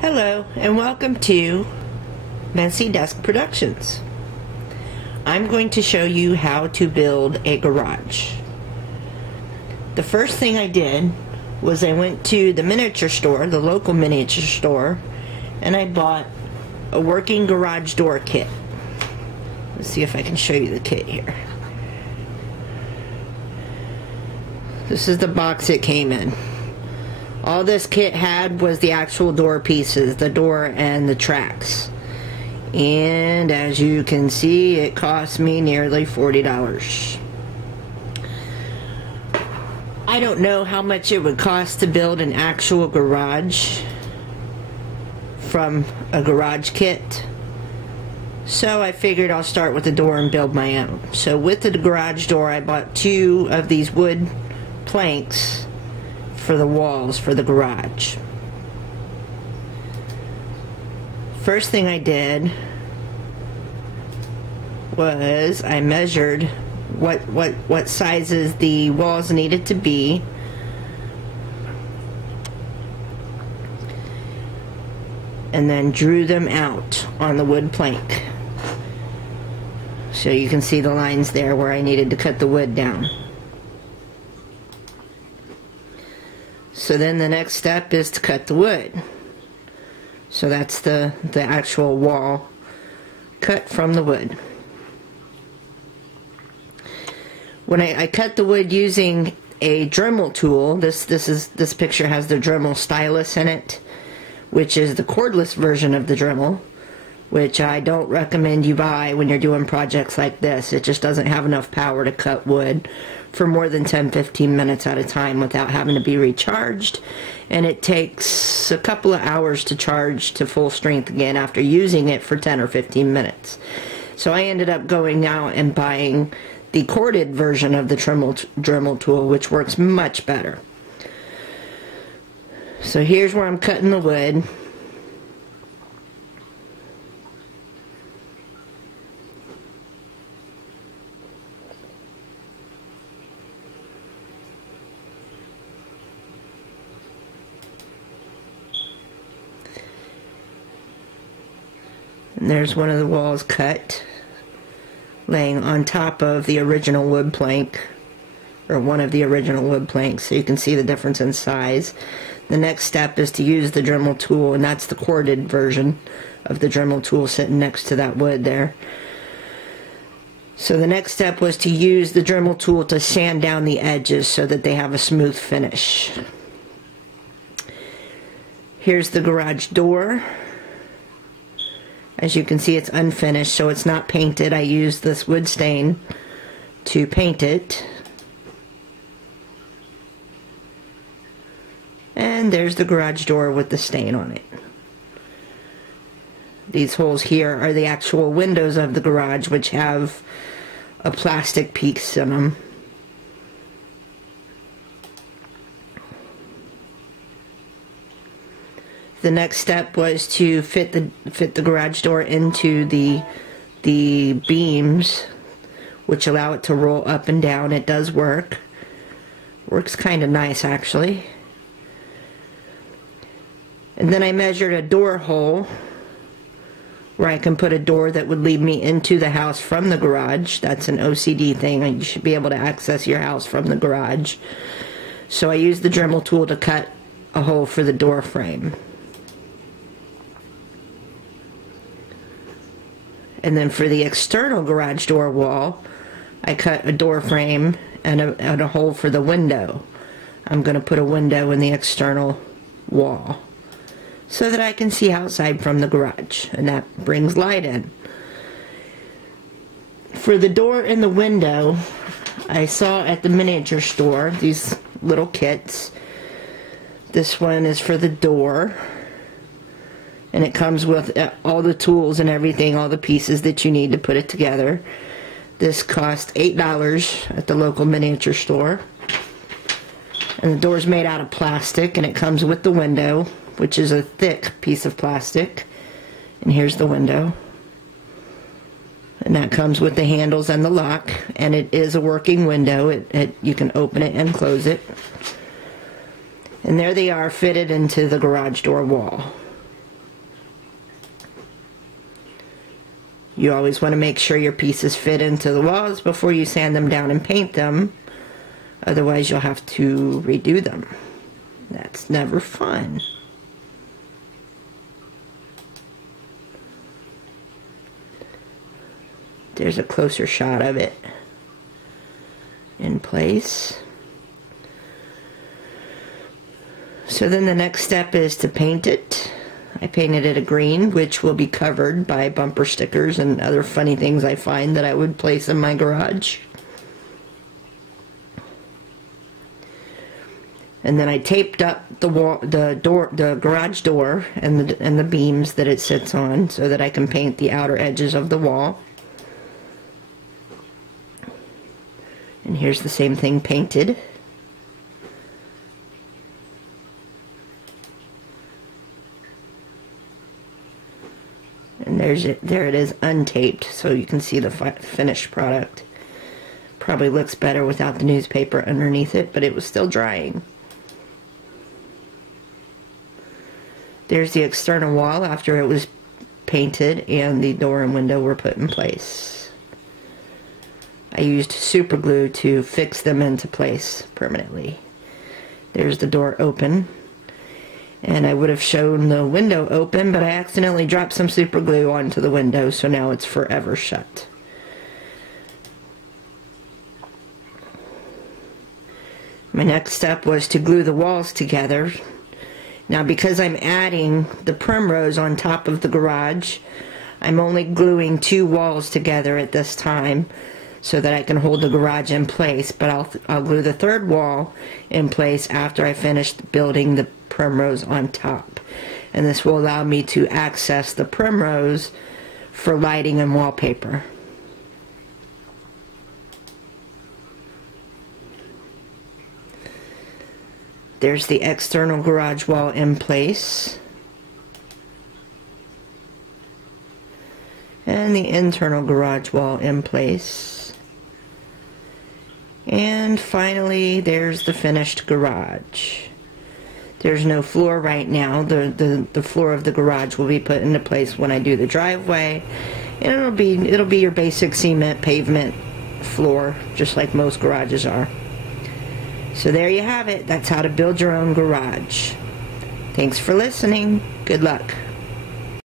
Hello and welcome to Messy Desk Productions. I'm going to show you how to build a garage. The first thing I did was I went to the miniature store, the local miniature store, and I bought a working garage door kit. Let's see if I can show you the kit here. This is the box it came in. All this kit had was the actual door pieces, the door and the tracks. And as you can see, it cost me nearly $40. I don't know how much it would cost to build an actual garage from a garage kit. So I figured I'll start with the door and build my own. So with the garage door, I bought 2 of these wood planks for the walls for the garage. First thing I did was I measured what sizes the walls needed to be, and then drew them out on the wood plank. So you can see the lines there where I needed to cut the wood down. So then the next step is to cut the wood. So that's the actual wall cut from the wood. When I cut the wood using a Dremel tool, this picture has the Dremel stylus in it, which is the cordless version of the Dremel, which I don't recommend you buy when you're doing projects like this. It just doesn't have enough power to cut wood for more than 10-15 minutes at a time without having to be recharged, and it takes a couple of hours to charge to full strength again after using it for 10 or 15 minutes. So I ended up going out and buying the corded version of the Dremel tool, which works much better. So here's where I'm cutting the wood. And there's one of the walls cut, laying on top of the original wood plank, or one of the original wood planks, so you can see the difference in size. The next step is to use the Dremel tool, and that's the corded version of the Dremel tool sitting next to that wood there. So the next step was to use the Dremel tool to sand down the edges so that they have a smooth finish. Here's the garage door. As you can see, it's unfinished, so it's not painted. I used this wood stain to paint it. And there's the garage door with the stain on it. These holes here are the actual windows of the garage, which have a plastic piece in them. The next step was to fit the garage door into the beams, which allow it to roll up and down. It does work. Works kind of nice, actually. And then I measured a door hole where I can put a door that would lead me into the house from the garage. That's an OCD thing. You should be able to access your house from the garage. So I used the Dremel tool to cut a hole for the door frame. And then for the external garage door wall, I cut a door frame and a hole for the window. I'm going to put a window in the external wall so that I can see outside from the garage, and that brings light in. For the door and the window, I saw at the miniature store these little kits. This one is for the door, and it comes with all the tools and everything, all the pieces that you need to put it together. This cost $8 at the local miniature store. And the door's made out of plastic, and it comes with the window, which is a thick piece of plastic. And here's the window. And that comes with the handles and the lock, and it is a working window. You can open it and close it. And there they are, fitted into the garage door wall. You always want to make sure your pieces fit into the walls before you sand them down and paint them. Otherwise, you'll have to redo them. That's never fun. There's a closer shot of it in place. So then the next step is to paint it. I painted it a green, which will be covered by bumper stickers and other funny things I find that I would place in my garage. And then I taped up the wall, the garage door, and the beams that it sits on, so that I can paint the outer edges of the wall. And here's the same thing painted. And there it is untaped, so you can see the finished product. Probably looks better without the newspaper underneath it, but it was still drying. There's the external wall after it was painted and the door and window were put in place. I used super glue to fix them into place permanently. There's the door open. And I would have shown the window open, but I accidentally dropped some super glue onto the window, so now it's forever shut. My next step was to glue the walls together. Now, because I'm adding the primrose on top of the garage, I'm only gluing 2 walls together at this time so that I can hold the garage in place, but I'll glue the 3rd wall in place after I finish building the primrose on top. And this will allow me to access the primrose for lighting and wallpaper. There's the external garage wall in place. And the internal garage wall in place. And finally, there's the finished garage. There's no floor right now. The floor of the garage will be put into place when I do the driveway. And it'll be your basic cement pavement floor, just like most garages are. So there you have it. That's how to build your own garage. Thanks for listening. Good luck.